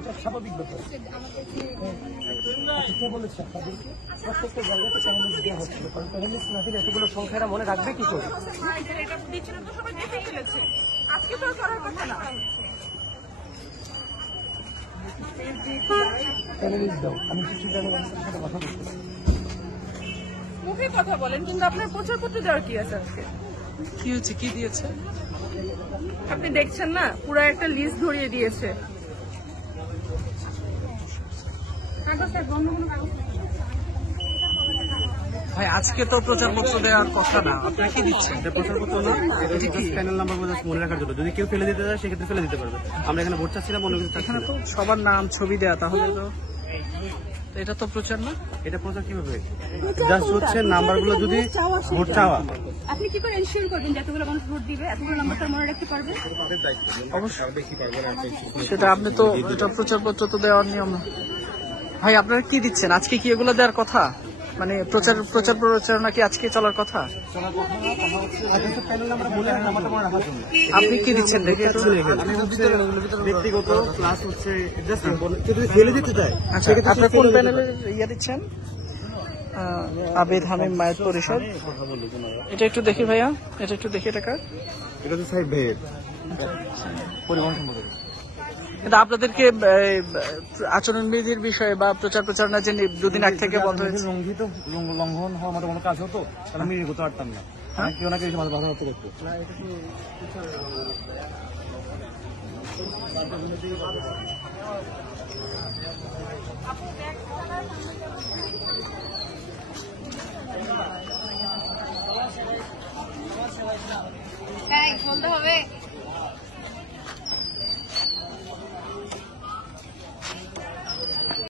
এটা স্বাভাবিক ব্যাপার। কে বলেছে আপনাদেরকে? প্রত্যেকটা জায়গাতে প্যানেলিস্ট দেওয়া হচ্ছিল, কারণ প্যানেলিস্ট না দিলে এতগুলো সংখ্যারা মনে রাখবে কি করে? প্যানেলিস্ট দাও, আমি কিছু জানি সাথে কথা বলতে। মুখে কথা বলেন, কিন্তু আপনার প্রচারপত্র দেওয়ার কি আছে আজকে? কি হচ্ছে, কি দিয়েছে? আপনি দেখছেন না, পুরো একটা লিস্ট ধরিয়ে দিয়েছে। ভাই আজকে তো প্রচারপত্র দেওয়ার কথা না, আপনারা কি দিচ্ছেন? এটা প্রচারপত্র না, এটা কি প্যানেল নাম্বার মনে রাখার জন্য। যদি কেউ ফেলে দিতে চায় সেক্ষেত্রে ফেলে দিতে পারবে। আমরা এখানে ভোট চাচ্ছিলাম, অন্য কিছু চাচ্ছি এখানে না। তো সবার নাম ছবি দেয়া, তাহলে তো এটা তো প্রচার না। এটা প্রচার কিভাবে? জাস্ট হচ্ছে নাম্বারগুলো যদি ভোট চাওয়া। আপনি কি করে এনশিওর করবেন যে এতগুলো মানুষ ভোট দিবে, এতগুলো নাম্বারটা মনে রাখতে পারবে? সেটা আপনি তো, এটা প্রচারপত্র তো দেওয়ার নিয়ম না। ভাই আপনারা কি দিচ্ছেন আজকে? কি এগুলো দেওয়ার কথা? মানে প্রচারণা কি আজকে চলার কথা? আপনি কি দিচ্ছেন দেখে? ব্যক্তিগত ক্লাস হচ্ছে যদি ফেলে দিতে চায়। আচ্ছা, আপনার কোন প্যানেলের ইয়ে দিচ্ছেন? আবেদ হামিম মায়ের পরিষদ। এটা একটু দেখি ভাইয়া, এটা একটু দেখি। টাকা এটা তো সাহেব ভাইয়ের পরিবহন সম্পর্কে। কিন্তু আপনাদেরকে আচরণবিধির বিষয়ে বা প্রচারণা যে দুদিন আগ থেকে বন্ধ হয়েছে, লঙ্ঘন হওয়ার মতো কোনো কাজ হতো তাহলে আমি এগোতে পারতাম না। কেউ না কেউ বাধা হতে দেখতো। বলতে হবে।